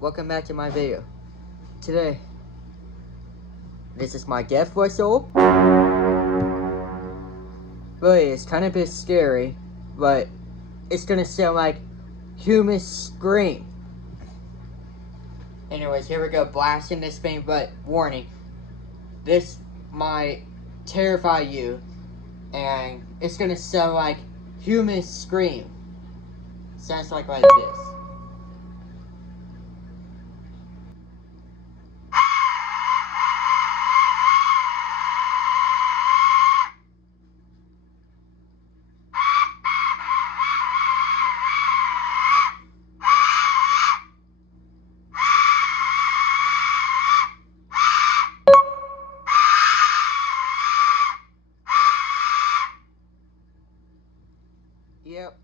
welcome back to my video. Today, this is my death whistle. Really, it's kind of a bit scary, but it's gonna sound like humans scream. Anyways, here we go, blasting this thing, but warning, this might terrify you, and it's gonna sound like humans scream. Sounds like this. Yep.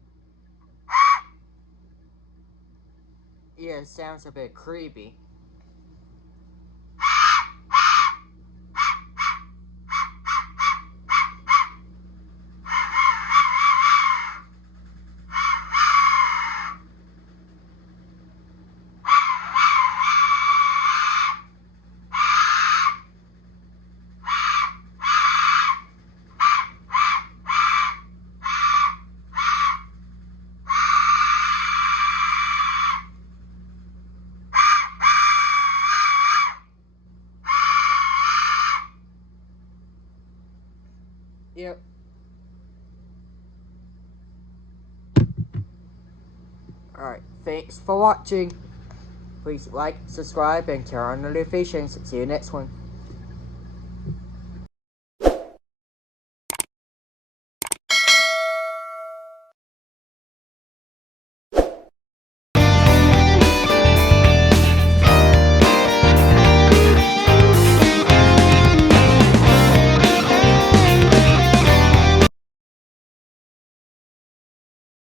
Yeah, it sounds a bit creepy. Yep. Alright, thanks for watching. Please like, subscribe, and turn on notifications. See you next one.